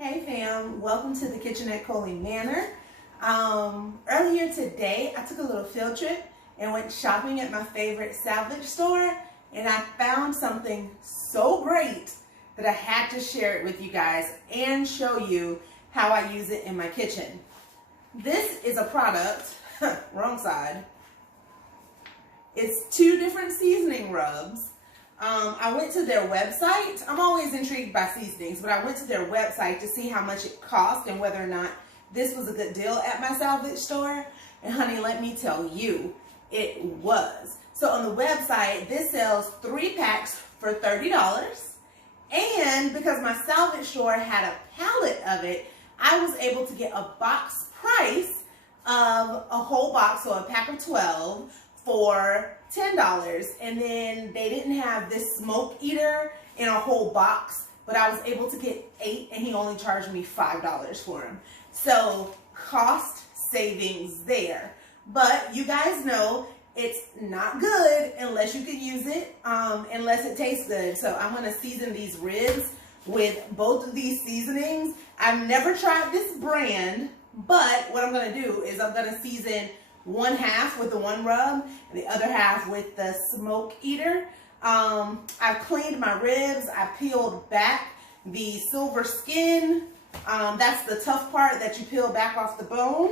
Hey fam, welcome to the kitchen at Coley Manor. Earlier today, I took a little field trip and went shopping at my favorite salvage store, and I found something so great that I had to share it with you guys and show you how I use it in my kitchen. This is a product, wrong side. It's 2 different seasoning rubs. I went to their website. I'm always intrigued by seasonings, but I went to their website to see how much it cost and whether or not this was a good deal at my salvage store. And honey, let me tell you, it was. So on the website, this sells 3 packs for $30. And because my salvage store had a pallet of it, I was able to get a box price of a whole box, so a pack of 12, for $10. And then they didn't have this smoke eater in a whole box, but I was able to get 8 and he only charged me $5 for them. So cost savings there. But you guys know it's not good unless you can use it, unless it tastes good. So I'm going to season these ribs with both of these seasonings. I've never tried this brand, but what I'm going to do is I'm going to season 1/2 with the 1 rub and the other half with the smoke eater. I've cleaned my ribs. I peeled back the silver skin. That's the tough part that you peel back off the bone.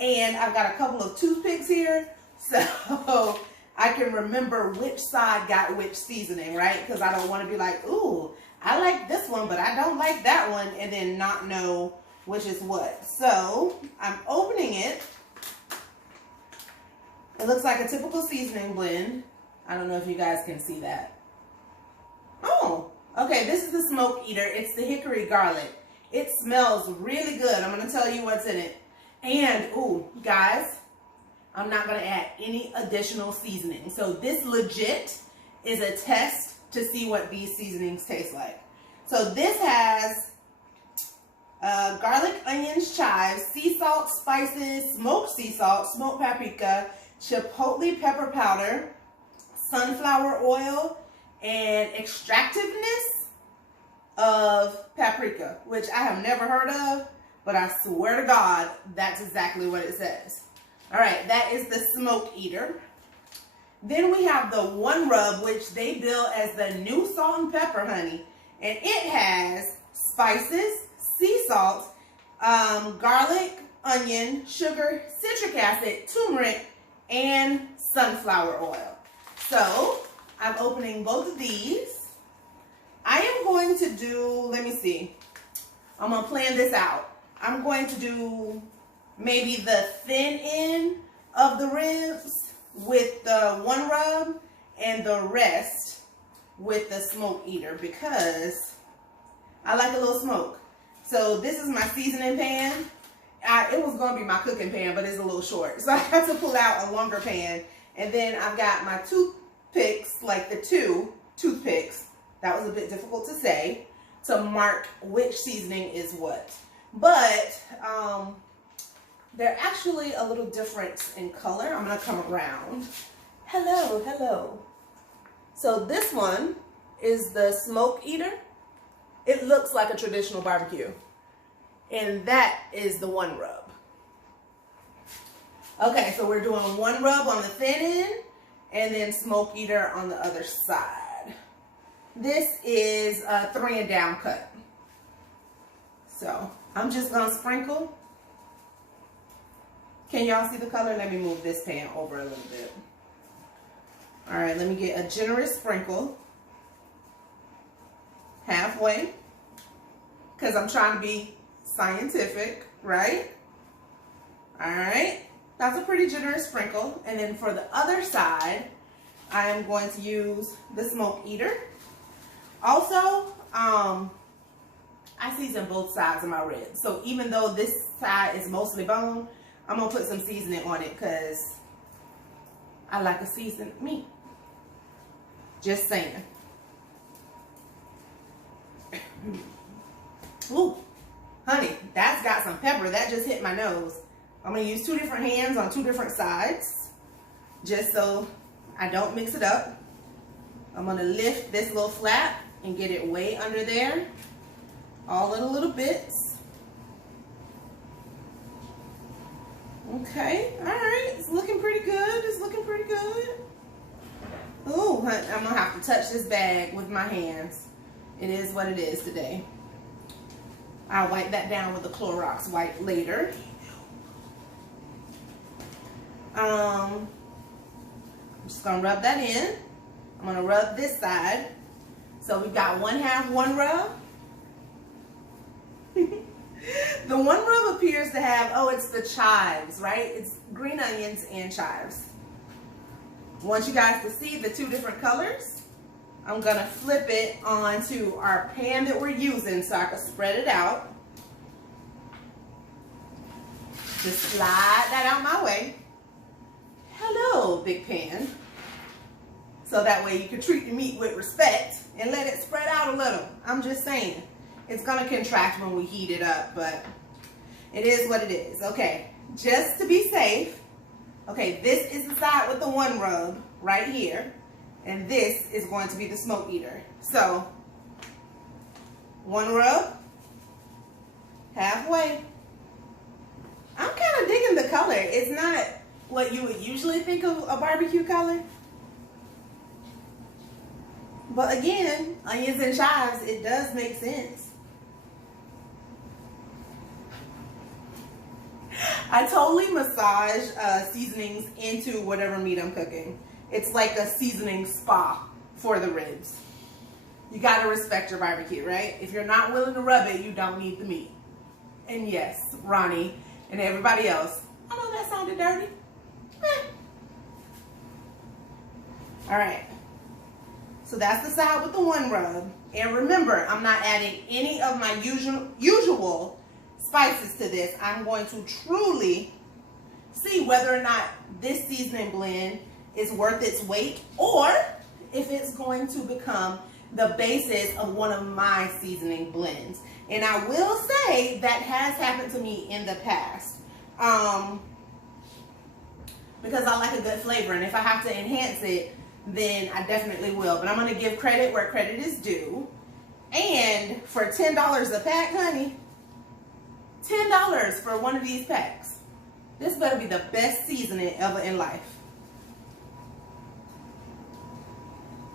And I've got a couple of toothpicks here, so I can remember which side got which seasoning, right? Because I don't want to be like, ooh, I like this one, but I don't like that one, and then not know which is what. So I'm opening it. It looks like a typical seasoning blend. I don't know if you guys can see that. Oh, okay, this is the smoke eater. It's the hickory garlic. It smells really good. I'm gonna tell you what's in it. And, ooh, guys, I'm not gonna add any additional seasoning. So this legit is a test to see what these seasonings taste like. So this has garlic, onions, chives, sea salt, spices, smoked sea salt, smoked paprika, chipotle pepper powder, sunflower oil, and extractiveness of paprika, which I have never heard of, but I swear to God, that's exactly what it says. All right, that is the smoke eater. Then we have the 1 rub, which they bill as the new salt and pepper, honey. And it has spices, sea salt, garlic, onion, sugar, citric acid, turmeric, and sunflower oil. So I'm opening both of these. I am going to do, let me see, I'm going to plan this out. I'm going to do maybe the thin end of the ribs with the 1 rub and the rest with the smoke eater because I like a little smoke. So this is my seasoning pan. It was going to be my cooking pan, but it's a little short. So I had to pull out a longer pan. And then I've got my toothpicks, like the 2 toothpicks. That was a bit difficult to say, to mark which seasoning is what. But they're actually a little different in color. I'm going to come around. Hello, hello. So this one is the smoke eater. It looks like a traditional barbecue. And that is the 1 rub. Okay, so we're doing 1 rub on the thin end and then smoke eater on the other side. This is a 3 and down cut. So I'm just gonna sprinkle. Can y'all see the color? Let me move this pan over a little bit. All right, let me get a generous sprinkle. Halfway, because I'm trying to be scientific, right? All right, that's a pretty generous sprinkle. And then for the other side, I am going to use the smoke eater. Also, I season both sides of my ribs. So even though this side is mostly bone, I'm gonna put some seasoning on it because I like a seasoned meat. Just saying. Ooh. Honey, that's got some pepper. That just hit my nose. I'm going to use 2 different hands on 2 different sides, just so I don't mix it up. I'm going to lift this little flap and get it way under there. all of the little bits. Okay, all right, it's looking pretty good. It's looking pretty good. Oh, I'm gonna have to touch this bag with my hands. It is what it is today. I'll wipe that down with the Clorox wipe later. I'm just gonna rub that in. I'm gonna rub this side. So we've got 1/2 one rub. The one rub appears to have, oh, it's the chives, right? It's green onions and chives. I want you guys to see the two different colors. I'm gonna flip it onto our pan that we're using so I can spread it out. Just slide that out my way. Hello, big pan. So that way you can treat the meat with respect and let it spread out a little. I'm just saying. It's gonna contract when we heat it up, but it is what it is. Okay, just to be safe, okay, this is the side with the one rub right here, and this is going to be the smoke eater. So, one rub, halfway. I'm kind of digging the color. It's not what you would usually think of a barbecue color. But again, onions and chives, it does make sense. I totally massage seasonings into whatever meat I'm cooking. It's like a seasoning spa for the ribs. You gotta respect your barbecue, right? If you're not willing to rub it, you don't need the meat. And yes, Ronnie and everybody else, I know that sounded dirty. All right, so that's the side with the one rub. And remember, I'm not adding any of my usual spices to this. I'm going to truly see whether or not this seasoning blend is worth its weight, or if it's going to become the basis of one of my seasoning blends. And I will say that has happened to me in the past, because I like a good flavor, and if I have to enhance it, then I definitely will. But I'm going to give credit where credit is due. And for $10 a pack, honey, $10 for one of these packs. This better be the best seasoning ever in life.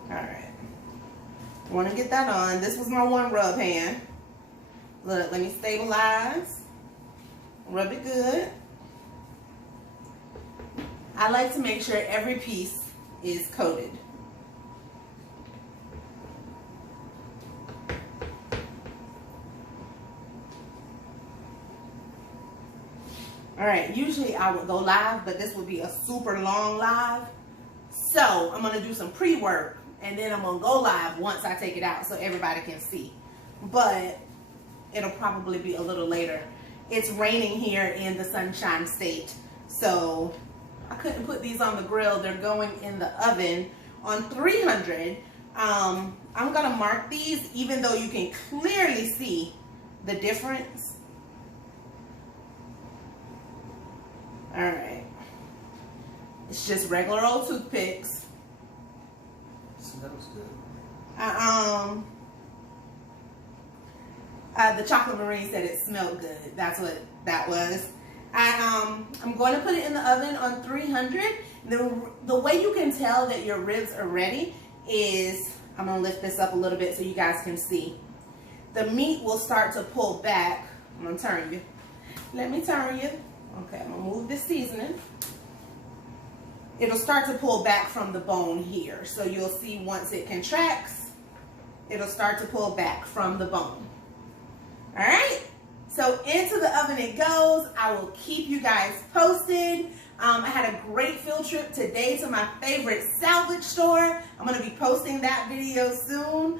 All right. I want to get that on. This was my one rub hand. Look, let me stabilize. Rub it good. I like to make sure every piece is coated. All right, usually I would go live, but this would be a super long live. So I'm gonna do some pre-work, and then I'm gonna go live once I take it out so everybody can see. But it'll probably be a little later. It's raining here in the Sunshine State, so I couldn't put these on the grill. They're going in the oven on 300. I'm gonna mark these, even though you can clearly see the difference. All right, it's just regular old toothpicks. Smells good. The chocolate marine said it smelled good. That's what that was. I'm going to put it in the oven on 300. The way you can tell that your ribs are ready is, I'm going to lift this up a little bit so you guys can see. The meat will start to pull back. I'm going to turn you. Let me turn you. Okay, I'm going to move this seasoning. It'll start to pull back from the bone here. So you'll see once it contracts, it'll start to pull back from the bone. All right, so into the oven it goes. I will keep you guys posted. I had a great field trip today to my favorite salvage store. I'm going to be posting that video soon,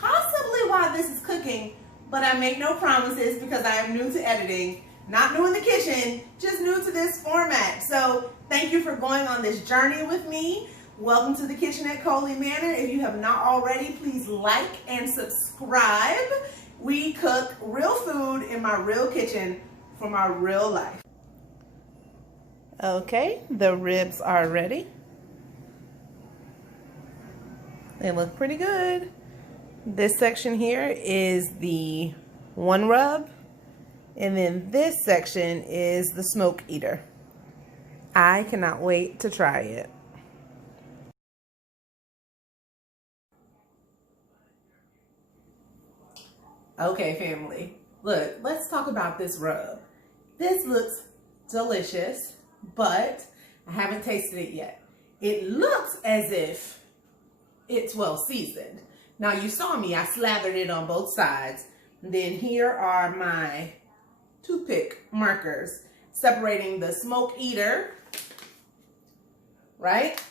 possibly while this is cooking, but I make no promises because I am new to editing. Not new in the kitchen, just new to this format. So thank you for going on this journey with me. Welcome to the kitchen at Coley Manor. If you have not already, please like and subscribe. We cook real food in my real kitchen from our real life. Okay, the ribs are ready. They look pretty good. This section here is the one rub. And then this section is the smoke eater. I cannot wait to try it. Okay, family, look, let's talk about this rub. This looks delicious, but I haven't tasted it yet. It looks as if it's well seasoned. Now you saw me, I slathered it on both sides. And then here are my toothpick markers separating the smoke eater, right?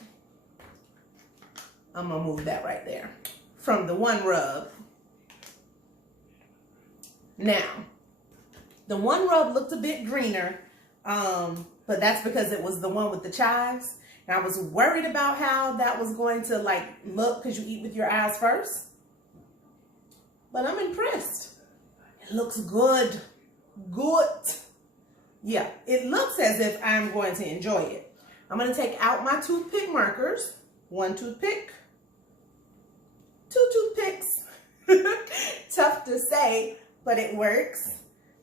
I'm gonna move that right there from the one rub. Now, the one rub looked a bit greener, but that's because it was the one with the chives. And I was worried about how that was going to like look because you eat with your eyes first. But I'm impressed. It looks good. Good. Yeah, it looks as if I'm going to enjoy it. I'm going to take out my toothpick markers. One toothpick. Two toothpicks. Tough to say, but it works.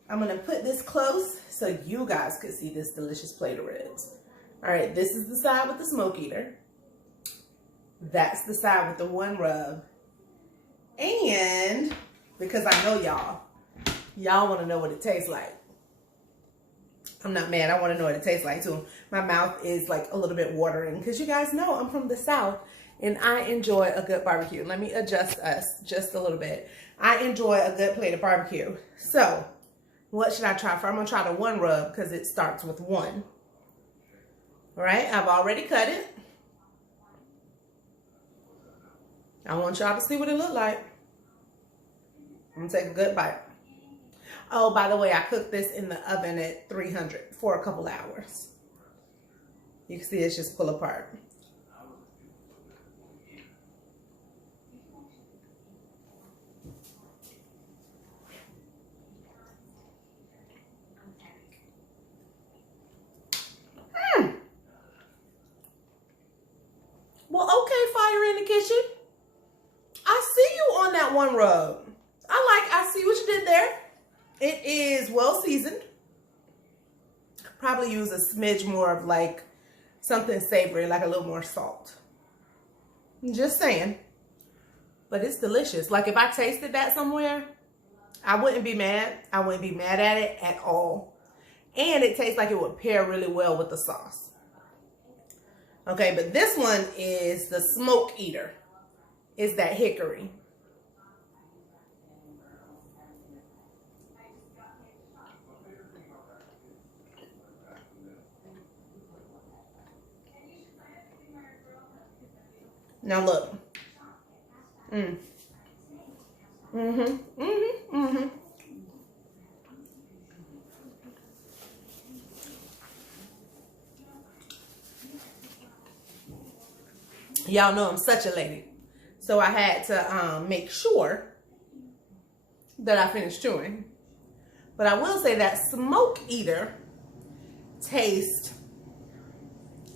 I'm going to put this close so you guys could see this delicious plate of ribs. All right, this is the side with the smoke eater. That's the side with the one rub. And because I know y'all want to know what it tastes like. I'm not mad. I want to know what it tastes like too. My mouth is like a little bit watering because you guys know I'm from the South and I enjoy a good barbecue. Let me adjust us just a little bit. I enjoy a good plate of barbecue. So what should I try for? I'm going to try the one rub because it starts with one. All right, I've already cut it. I want y'all to see what it looked like. I'm going to take a good bite. Oh, by the way, I cooked this in the oven at 300 for a couple hours. You can see it's just pull apart. Well, okay, fire in the kitchen. I see you on that one rub. I see what you did there. It is well seasoned. Probably use a smidge more of like something savory, like a little more salt. Just saying. But it's delicious. Like if I tasted that somewhere, I wouldn't be mad. I wouldn't be mad at it at all. And it tastes like it would pair really well with the sauce. Okay, but this one is the smoke eater. It's that hickory. Now look. Y'all know I'm such a lady. So I had to make sure that I finished chewing. But I will say that smoke eater tastes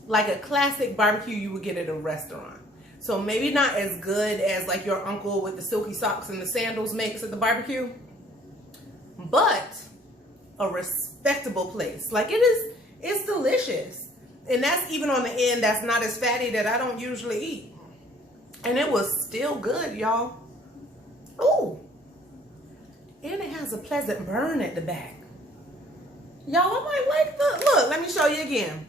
like a classic barbecue you would get at a restaurant. So maybe not as good as like your uncle with the silky socks and the sandals makes at the barbecue, but a respectable place. Like it's delicious. And that's even on the end that's not as fatty that I don't usually eat. And it was still good, y'all. Ooh. And it has a pleasant burn at the back. Y'all, I might like the, look, let me show you again.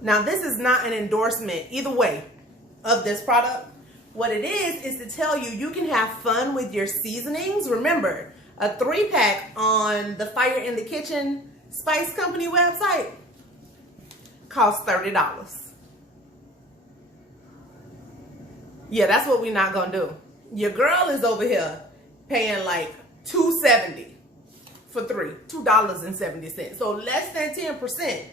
Now, this is not an endorsement either way of this product. What it is to tell you you can have fun with your seasonings. Remember, a 3-pack on the Fire in the Kitchen Spice Company website costs $30. Yeah, that's what we're not gonna do. Your girl is over here paying like $2.70 for 3, $2.70. So less than 10%.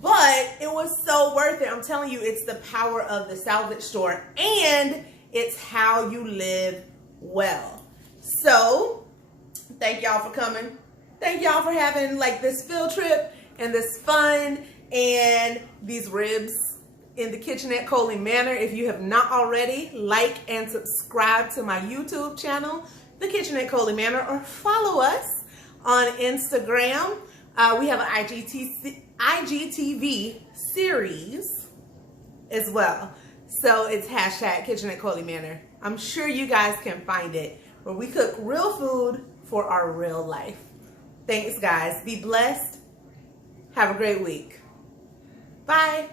But it was so worth it. I'm telling you, it's the power of the salvage store and it's how you live well. So thank y'all for coming. Thank y'all for having like this field trip and this fun and these ribs in the kitchen at Coley Manor. If you have not already, like and subscribe to my YouTube channel. the kitchen at Coley Manor, or follow us on Instagram. We have an IGTV series as well. So it's hashtag Kitchen at Coley Manor. I'm sure you guys can find it, where we cook real food for our real life. Thanks, guys. Be blessed. Have a great week. Bye.